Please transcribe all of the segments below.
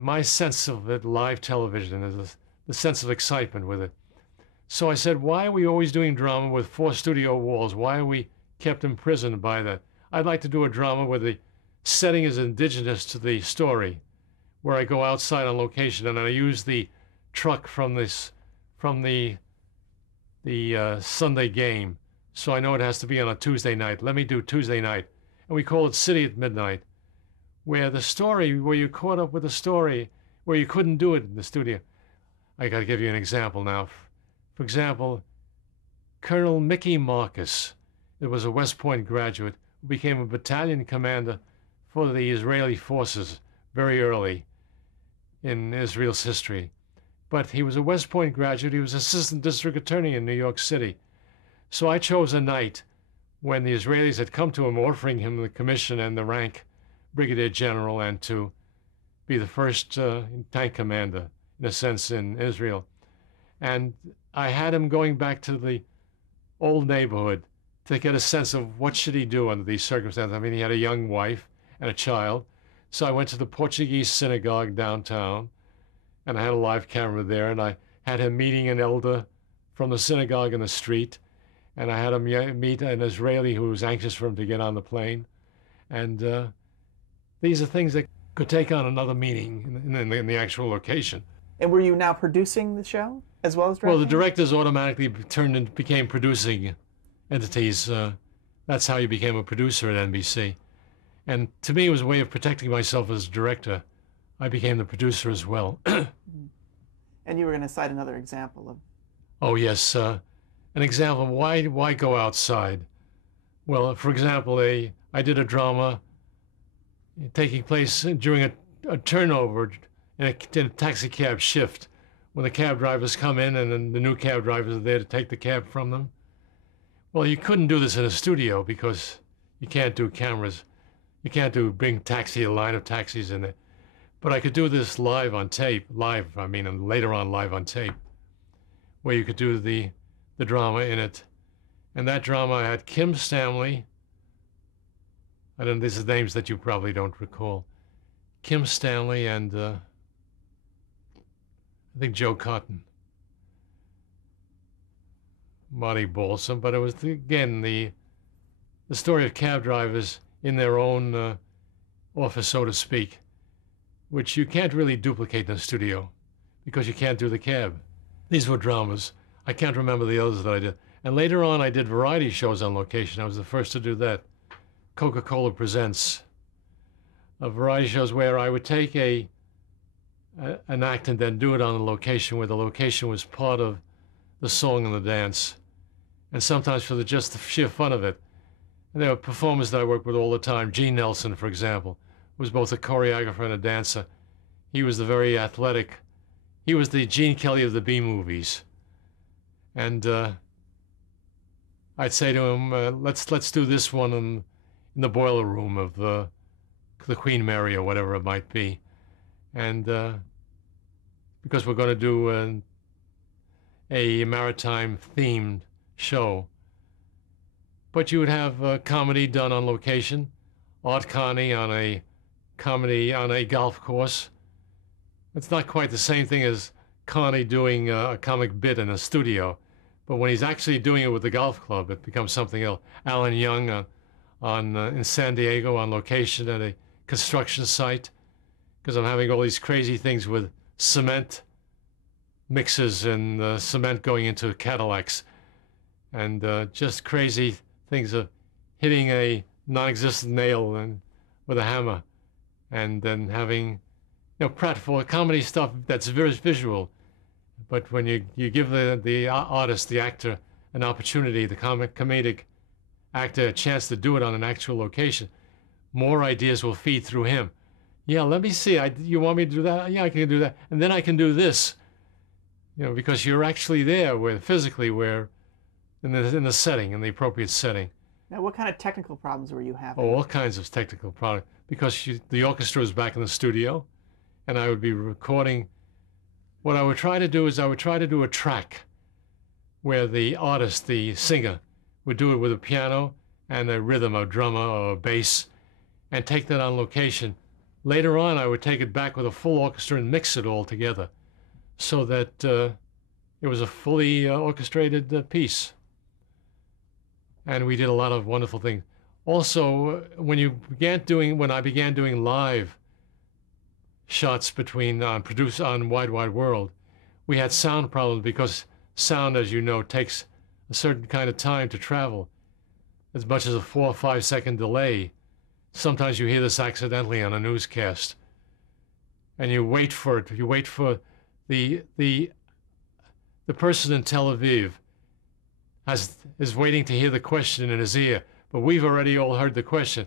My sense of it, live television, is the sense of excitement with it. So I said, why are we always doing drama with four studio walls? Why are we kept imprisoned by that? I'd like to do a drama where the setting is indigenous to the story, where I go outside on location and I use the truck from the Sunday game. So I know it has to be on a Tuesday night. Let me do Tuesday night. And we call it City at Midnight, where the story, where you're caught up with the story, where you couldn't do it in the studio. I got to give you an example now. For example, Colonel Mickey Marcus, it was a West Point graduate who became a battalion commander for the Israeli forces very early in Israel's history. But he was a West Point graduate. He was assistant district attorney in New York City. So I chose a night when the Israelis had come to him offering him the commission and the rank brigadier general and to be the first tank commander, in a sense, in Israel. And I had him going back to the old neighborhood to get a sense of what should he do under these circumstances. I mean, he had a young wife and a child. So I went to the Portuguese synagogue downtown, and I had a live camera there, and I had him meeting an elder from the synagogue in the street, and I had him meet an Israeli who was anxious for him to get on the plane. And these are things that could take on another meaning in the actual location. And were you now producing the show as well as directing? Well, the directors automatically became producing entities. That's how you became a producer at NBC. And to me, it was a way of protecting myself as a director. I became the producer as well. And you were going to cite another example of... Oh, yes. An example of why go outside? Well, for example, I did a drama taking place during a turnover in a taxi cab shift, when the cab drivers come in and then the new cab drivers are there to take the cab from them. Well, you couldn't do this in a studio because you can't do cameras. You can't bring a line of taxis in there. But I could do this live on tape, and later on live on tape, where you could do the drama in it. And that drama, I had Kim Stanley. These are names that you probably don't recall. Kim Stanley and I think Joe Cotton, Marty Balsam, but it was, again, the story of cab drivers in their own office, so to speak, which you can't really duplicate in a studio because you can't do the cab. These were dramas. I can't remember the others that I did. And later on, I did variety shows on location. I was the first to do that. Coca-Cola Presents, variety shows where I would take an act and then do it on a location where the location was part of the song and the dance, and sometimes for just the sheer fun of it. And there were performers that I worked with all the time. Gene Nelson, for example, was both a choreographer and a dancer. He was the very athletic. He was the Gene Kelly of the B movies. And I'd say to him, let's do this one in the boiler room of the Queen Mary or whatever it might be. And because we're going to do a maritime themed show. But you would have comedy done on location, Art Carney on a comedy on a golf course. It's not quite the same thing as Carney doing a comic bit in a studio, but when he's actually doing it with the golf club, it becomes something else. Alan Young in San Diego on location at a construction site, because I'm having all these crazy things with cement mixes and cement going into Cadillacs, and just crazy things of hitting a non-existent nail with a hammer, and then having, practical comedy stuff that's very visual. But when you give the artist, the actor, an opportunity, the comedic actor a chance to do it on an actual location, more ideas will feed through him. Yeah, let me see. You want me to do that? Yeah, I can do that. And then I can do this. Because you're actually there physically in the setting, in the appropriate setting. Now, what kind of technical problems were you having? Oh, all kinds of technical problems. Because the orchestra was back in the studio, and I would be recording. What I would try to do is I would try to do a track where the artist, the singer, would do it with a piano and a rhythm, a drummer or a bass, and take that on location Later on, I would take it back with a full orchestra and mix it all together so that it was a fully orchestrated piece. And we did a lot of wonderful things. Also, when I began doing live shots on Wide Wide World, we had sound problems because sound, as you know, takes a certain kind of time to travel, as much as a 4 or 5 second delay. Sometimes you hear this accidentally on a newscast, and you wait for it. You wait for the person in Tel Aviv is waiting to hear the question in his ear, but we've already all heard the question.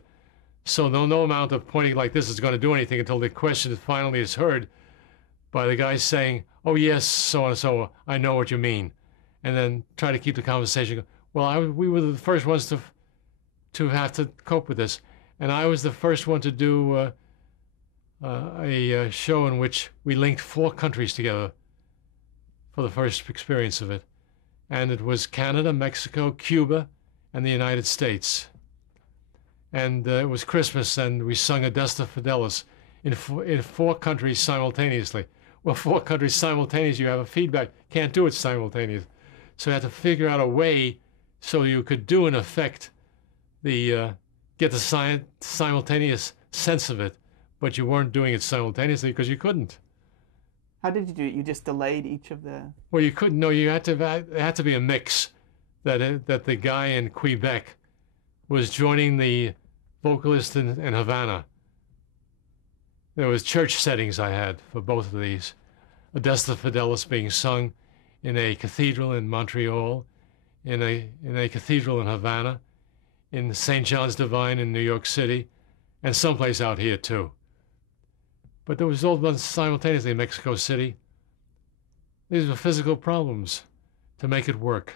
So no amount of pointing like this is going to do anything until the question finally is heard by the guy saying, "Oh yes, so and so, I know what you mean," and then try to keep the conversation going. Well, we were the first ones to have to cope with this, and I was the first one to do a show in which we linked 4 countries together for the first experience of it, and it was Canada, Mexico, Cuba, and the United States. And it was Christmas, and we sung Adesta Fidelis in 4 countries simultaneously. Well, 4 countries simultaneously, you have a feedback. Can't do it simultaneous. So you had to figure out a way so you could do, in effect, get the simultaneous sense of it, but you weren't doing it simultaneously because you couldn't. How did you do it? You just delayed each of the... Well, you couldn't. No, it had to be a mix that the guy in Quebec was joining the vocalist in Havana. There was church settings I had for both of these. Adesta Fidelis being sung in a cathedral in Montreal, in a cathedral in Havana, in St. John's Divine in New York City, and someplace out here too. But there was all done simultaneously in Mexico City. These were physical problems to make it work.